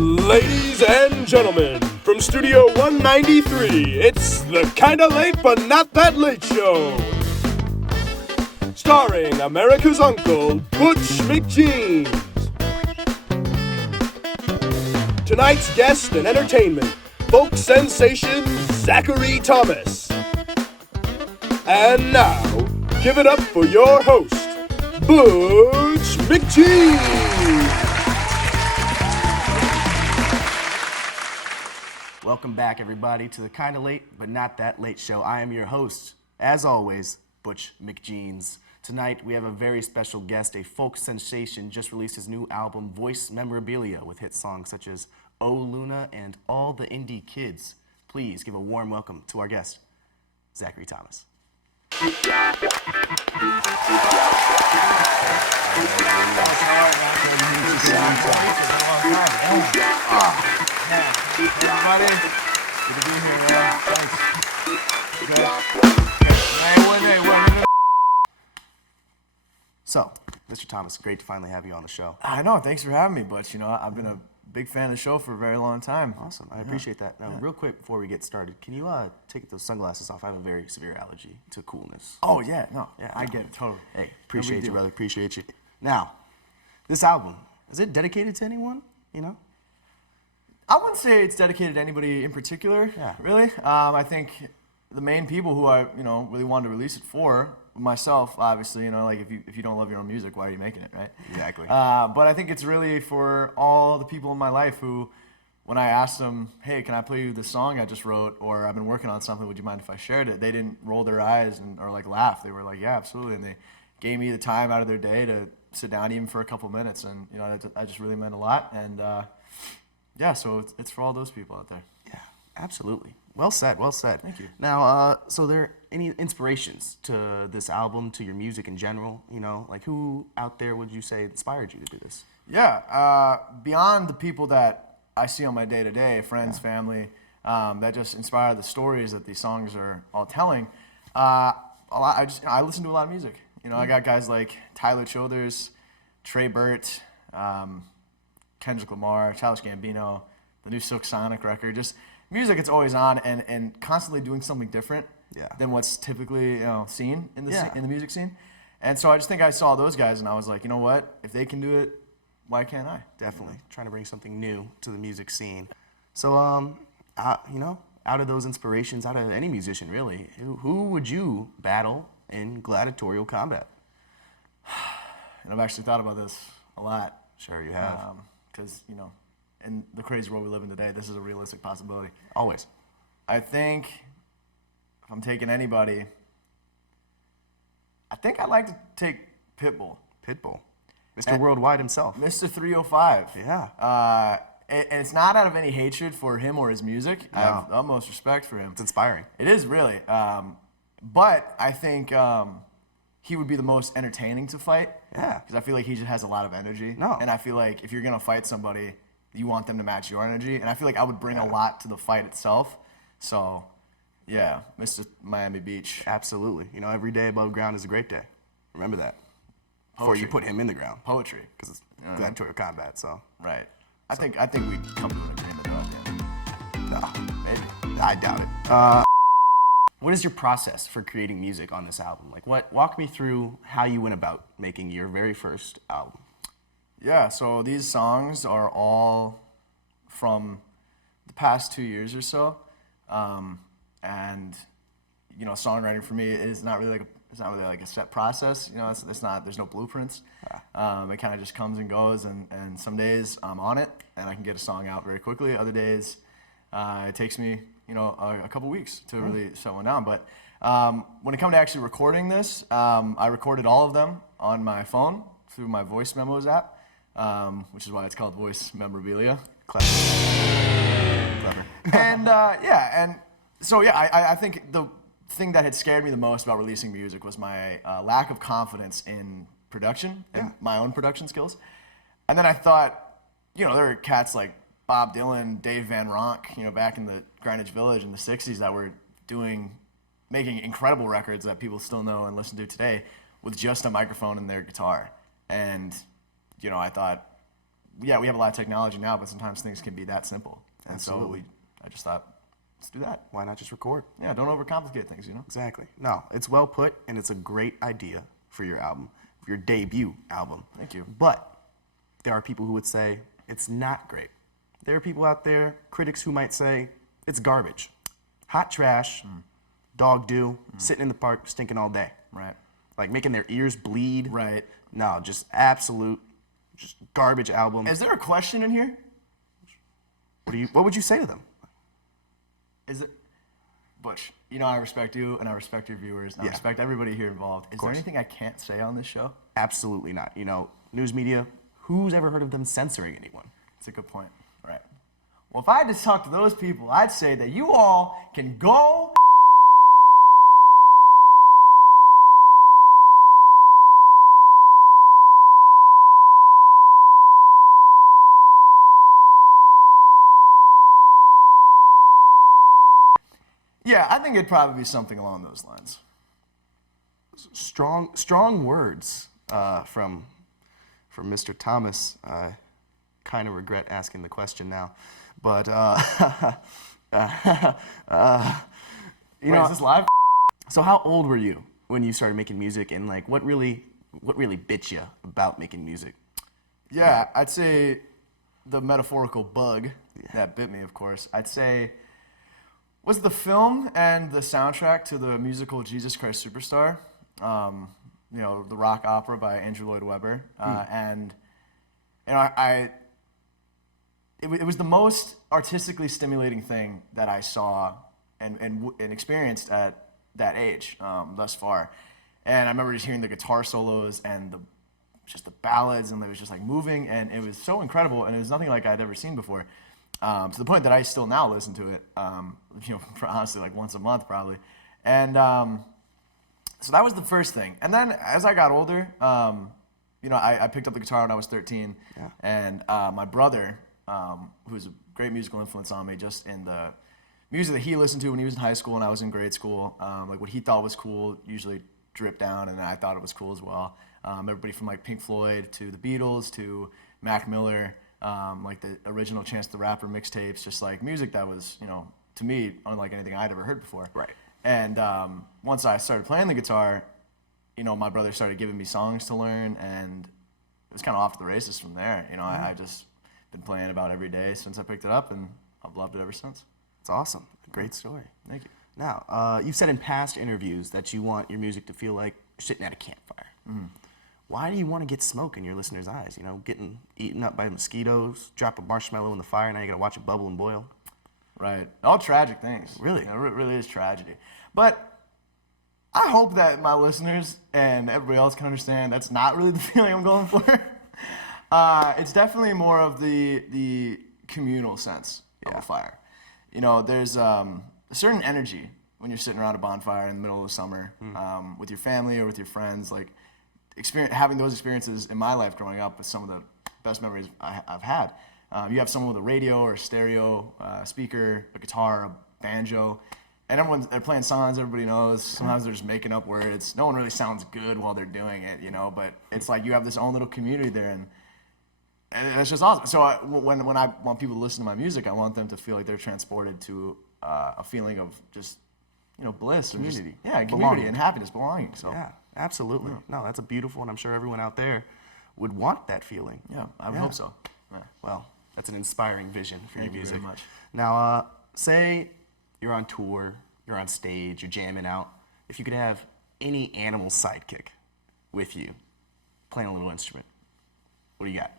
Ladies and gentlemen, from Studio 193, it's the Kinda Late But Not That Late Show. Starring America's Uncle, Butch McGenes. Tonight's guest and entertainment, folk sensation Zachary Thomas. And now, give it up for your host, Butch McGenes. Welcome back, everybody, to the Kinda Late But Not That Late Show. I am your host, as always, Butch McGenes. Tonight, we have a very special guest, a folk sensation, just released his new album, Voice Memorabilia, with hit songs such as Oh Luna and All the Indie Kids. Please give a warm welcome to our guest, Zachary Thomas. Everybody, good to be here, man. Thanks. So, Mr. Thomas, great to finally have you on the show. I know, thanks for having me, Butch. You know, I've been a big fan of the show for a very long time. Awesome, I appreciate that. Now, real quick before we get started, can you take those sunglasses off? I have a very severe allergy to coolness. Oh, yeah, I get it, totally. Hey, appreciate you, brother, appreciate you. Now, this album, is it dedicated to anyone, you know? I wouldn't say it's dedicated to anybody in particular, really. I think the main people who I, really wanted to release it for, myself, obviously, like if you don't love your own music, why are you making it, right? Exactly. But I think it's really for all the people in my life who, when I asked them, hey, can I play you the song I just wrote, or I've been working on something, would you mind if I shared it? They didn't roll their eyes or laugh. They were like, yeah, absolutely. And they gave me the time out of their day to sit down even for a couple minutes, and that just really meant a lot. And yeah, so it's for all those people out there. Yeah, absolutely. Well said, well said. Thank you. Now, so there are any inspirations to this album, to your music in general? Like who out there would you say inspired you to do this? Yeah, beyond the people that I see on my day-to-day, friends, family, that just inspire the stories that these songs are all telling, I listen to a lot of music. I got guys like Tyler Childers, Trey Burt, Kendrick Lamar, Childish Gambino, the new Silk Sonic record, just music that's always on and constantly doing something different than what's typically seen in the music scene. And so I just think I saw those guys and I was like, you know what? If they can do it, why can't I? Definitely. Trying to bring something new to the music scene. So, out of those inspirations, out of any musician really, who would you battle in gladiatorial combat? And I've actually thought about this a lot. Sure you have. Because, in the crazy world we live in today, this is a realistic possibility. Always. I think if I'm taking anybody, I think I'd like to take Pitbull. Pitbull. Mr. Worldwide himself. Mr. 305. Yeah. And it's not out of any hatred for him or his music. No. I have the utmost respect for him. It's inspiring. It is, really. But I think he would be the most entertaining to fight. Yeah. Because I feel like he just has a lot of energy. No. And I feel like if you're going to fight somebody, you want them to match your energy. And I feel like I would bring a lot to the fight itself. So, yeah, Mr. Miami Beach. Absolutely. Every day above ground is a great day. Remember that. Before you put him in the ground. Poetry. Because it's gladiatorial combat, so. Right. I think we'd come to an agreement though at the end. No. Maybe. I doubt it. What is your process for creating music on this album? Walk me through how you went about making your very first album. Yeah, so these songs are all from the past 2 years or so. And songwriting for me is not really like a set process. It's not, there's no blueprints. It kind of just comes and goes, and some days I'm on it and I can get a song out very quickly. Other days it takes me a couple weeks to really set one down. But when it comes to actually recording this, I recorded all of them on my phone through my voice memos app, which is why it's called Voice Memorabilia. Clever. And I think the thing that had scared me the most about releasing music was my lack of confidence in production and my own production skills. And then I thought, there are cats like Bob Dylan, Dave Van Ronk, back in the Greenwich Village in the 60s that were making incredible records that people still know and listen to today with just a microphone and their guitar. And, I thought, yeah, we have a lot of technology now, but sometimes things can be that simple. And Absolutely. so I just thought, let's do that. Why not just record? Yeah, don't overcomplicate things, Exactly. No, it's well put, and it's a great idea for your album, for your debut album. Thank you. But there are people who would say it's not great. There are people out there, critics, who might say it's garbage. Hot trash, dog doo, sitting in the park, stinking all day. Right. Like making their ears bleed. Right. No, just absolute, just garbage album. Is there a question in here? What would you say to them? Is it, Butch, I respect you, and I respect your viewers, and I Yeah. respect everybody here involved. Is there course. anything I can't say on this show? Absolutely not. News media, who's ever heard of them censoring anyone? That's a good point. Right. Well, if I had to talk to those people, I'd say that you all can go. Yeah, I think it'd probably be something along those lines. Strong words from Mr. Thomas. I kind of regret asking the question now, but Wait, is this live? So how old were you when you started making music, and like what really bit you about making music? Yeah, I'd say the metaphorical bug that bit me, of course, I'd say was the film and the soundtrack to the musical Jesus Christ Superstar, the rock opera by Andrew Lloyd Webber, and it was the most artistically stimulating thing that I saw and experienced at that age thus far. And I remember just hearing the guitar solos and just the ballads, and it was just like moving, and it was so incredible, and it was nothing like I'd ever seen before. To the point that I still now listen to it, honestly, like once a month probably. And so that was the first thing. And then as I got older, I picked up the guitar when I was 13. Yeah. And my brother, who's a great musical influence on me, just in the music that he listened to when he was in high school and I was in grade school, like what he thought was cool usually dripped down, and I thought it was cool as well. Everybody from like Pink Floyd to the Beatles to Mac Miller, like the original Chance the Rapper mixtapes, just like music that was, to me, unlike anything I'd ever heard before. Right. And once I started playing the guitar, my brother started giving me songs to learn, and it was kind of off to the races from there. I just been playing about every day since I picked it up, and I've loved it ever since. It's awesome. Great story. Thank you. Now, you've said in past interviews that you want your music to feel like you're sitting at a campfire. Mm-hmm. Why do you want to get smoke in your listeners' eyes? Getting eaten up by mosquitoes, drop a marshmallow in the fire, now you got to watch it bubble and boil. Right. All tragic things. Really? It really is tragedy. But I hope that my listeners and everybody else can understand that's not really the feeling I'm going for. It's definitely more of the communal sense of a fire. There's a certain energy when you're sitting around a bonfire in the middle of the summer with your family or with your friends. Like, having those experiences in my life growing up is some of the best memories I've had. You have someone with a radio or a stereo speaker, a guitar, a banjo, and they're playing songs everybody knows. Sometimes they're just making up words. No one really sounds good while they're doing it, but it's like you have this own little community there, and it's just awesome. So when I want people to listen to my music, I want them to feel like they're transported to a feeling of just bliss, Community. or just, community Belonging. and happiness, belonging. So Yeah, absolutely. No, that's a beautiful, and I'm sure everyone out there would want that feeling. yeah, I would hope so. Yeah. Well, that's an inspiring vision for Thank your you music. very much. Now, say you're on tour, you're on stage, you're jamming out. If you could have any animal sidekick with you, playing a little instrument, what do you got?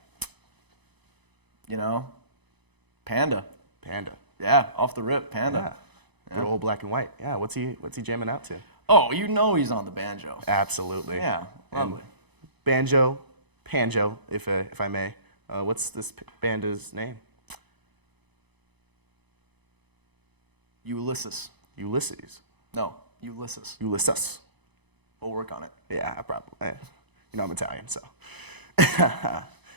Panda. Panda. Yeah, off the rip, Panda. Yeah. Good old black and white. Yeah. What's he jamming out to? Oh, he's on the banjo. Absolutely. Yeah, And lovely. Banjo, if I may. What's this banda's name? Ulysses. Ulysses. No, Ulysses. Ulysses. We'll work on it. Yeah, I probably. I'm Italian, so.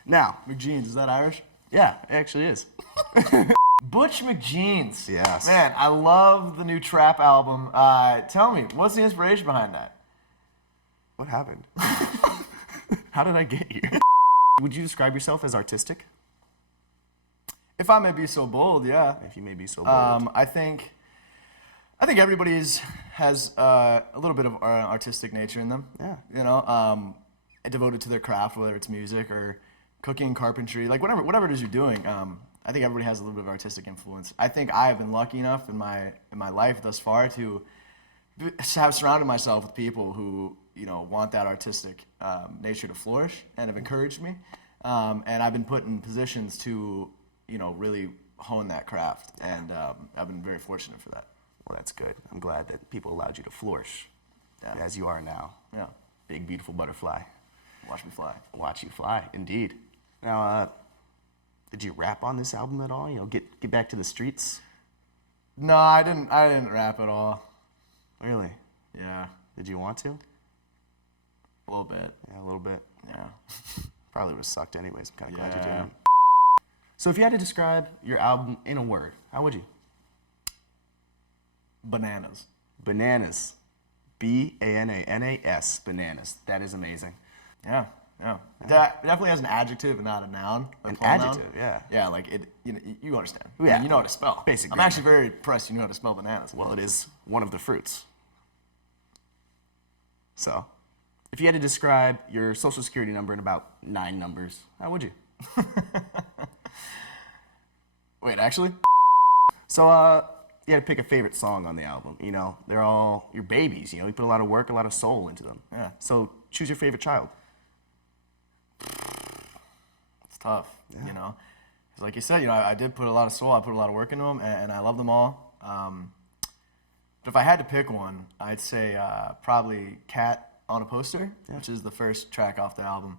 Now, McGenes, is that Irish? yeah, it actually is. Butch McGenes. Yes. Man, I love the new trap album. Tell me, what's the inspiration behind that? What happened? How did I get here? Would you describe yourself as artistic? If I may be so bold, yeah. If you may be so bold. I think everybody's has a little bit of artistic nature in them. Yeah. You know, devoted to their craft, whether it's music or cooking, carpentry, like whatever it is you're doing. I think everybody has a little bit of artistic influence. I think I have been lucky enough in my life thus far to have surrounded myself with people who, you know, want that artistic nature to flourish and have encouraged me. And I've been put in positions to, you know, really hone that craft, and I've been very fortunate for that. Well, that's good. I'm glad that people allowed you to flourish as you are now. Yeah. Big, beautiful butterfly. Watch me fly. Watch you fly, indeed. Now, did you rap on this album at all? You know, get back to the streets? No, I didn't rap at all. Really? Yeah. Did you want to? A little bit. Yeah, a little bit. Yeah. Probably would have sucked anyways. I'm kind of glad you Yeah. didn't. So if you had to describe your album in a word, how would you? Bananas. Bananas. B-A-N-A-N-A-S. Bananas. That is amazing. Yeah. Yeah. That definitely has an adjective and not a noun. An adjective, yeah. Yeah, like it. You understand. Yeah. You know how to spell. Basic I'm grammar. actually very impressed you know how to spell bananas. Well, it is one of the fruits. So, if you had to describe your social security number in about 9 numbers, how would you? Wait, actually? So, you had to pick a favorite song on the album. You know, they're all your babies. You know, you put a lot of work, a lot of soul into them. Yeah. So, choose your favorite child. It's tough, you know. 'Cause like you said, you know, I did put a lot of soul, I put a lot of work into them, and I love them all. But if I had to pick one, I'd say probably Cat on a Poster, which is the first track off the album.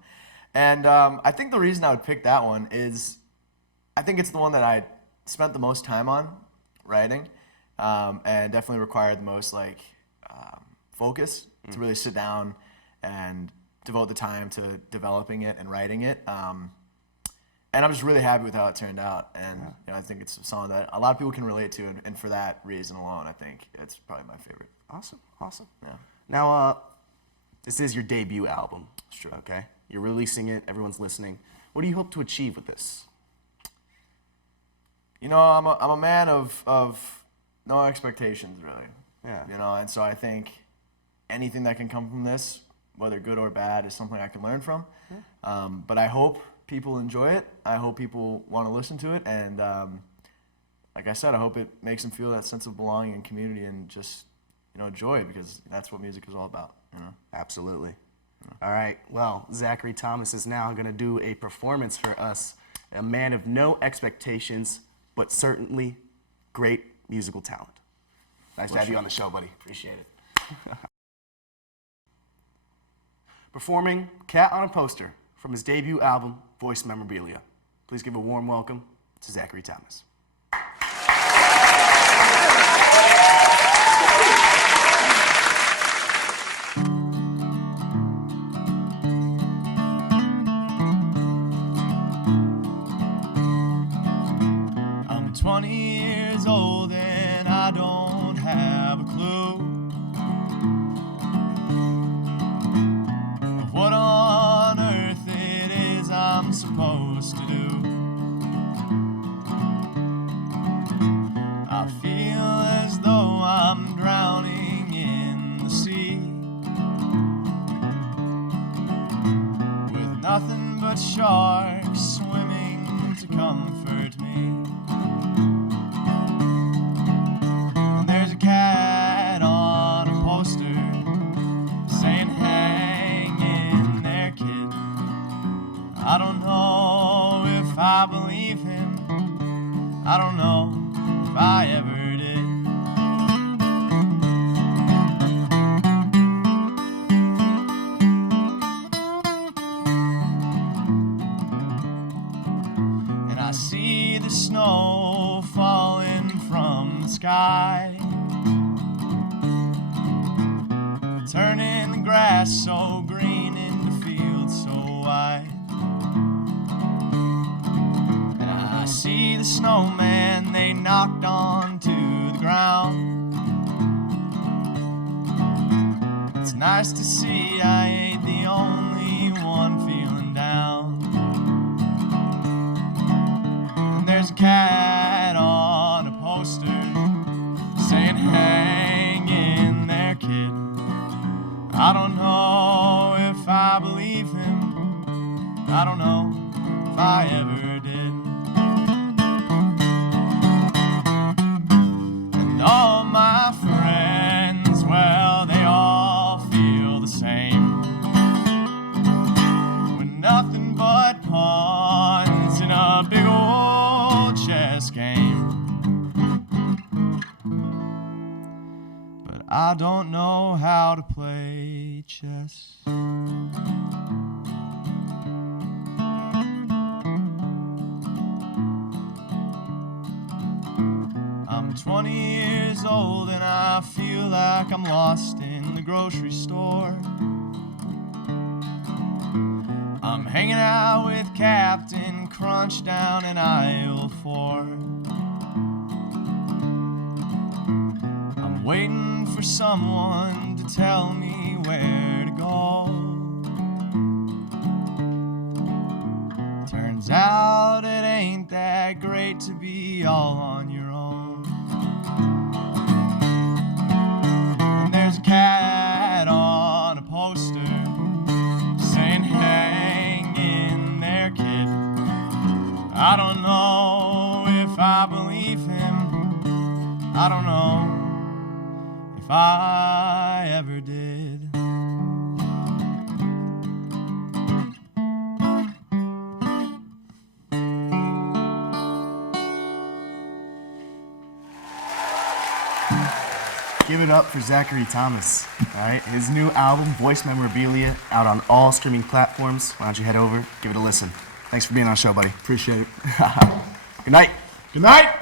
And I think the reason I would pick that one is I think it's the one that I spent the most time on writing, and definitely required the most like focus to really sit down and devote the time to developing it and writing it. And I'm just really happy with how it turned out. And you know, I think it's a song that a lot of people can relate to, and for that reason alone, I think it's probably my favorite. Awesome, awesome. Yeah. Now, this is your debut album. It's true. Okay? You're releasing it, everyone's listening. What do you hope to achieve with this? You know, I'm a man of no expectations, really. Yeah. You know, and so I think anything that can come from this, whether good or bad, is something I can learn from. But I hope people enjoy it. I hope people want to listen to it, and like I said, I hope it makes them feel that sense of belonging and community and just, you know, joy, because that's what music is all about. You know. Absolutely. All right. Well, Zachary Thomas is now going to do a performance for us. A man of no expectations, but certainly great musical talent. Nice to have you on the show, buddy. Appreciate it. Performing Cat on a Poster from his debut album, Voice Memorabilia. Please give a warm welcome to Zachary Thomas. I'm 20 years old and I don't have a clue of what on earth it is I'm supposed to do. I feel as though I'm drowning in the sea, with nothing but sharks swimming to comfort me. And there's a cat on a poster saying, "Hang in there, kid." I don't know if I believe him. I don't know if I ever did. And I see the snow falling from the sky, turning the grass so green into fields so wide. And I see the snowman they knocked onto the ground. It's nice to see I ain't the only one feeling down. And there's a cat on a poster saying, hang in there, kid. I don't know if I believe him. I don't know if I ever did. And all my friends, well, they all feel the same. We're nothing but pawns in a big old chess game. But I don't know how to play chess. I'm 20 years old and I feel like I'm lost in the grocery store. I'm hanging out with Captain Crunch down in aisle 4. I'm waiting for someone to tell me where to go. Turns out it ain't that great to be all on your own. And there's a cat on a poster saying, hang in there, kid. I don't know if I believe him. I don't know if I ever did. Give it up for Zachary Thomas. All right, his new album, Voice Memorabilia, out on all streaming platforms. Why don't you head over, give it a listen. Thanks for being on the show, buddy. Appreciate it. Good night. Good night.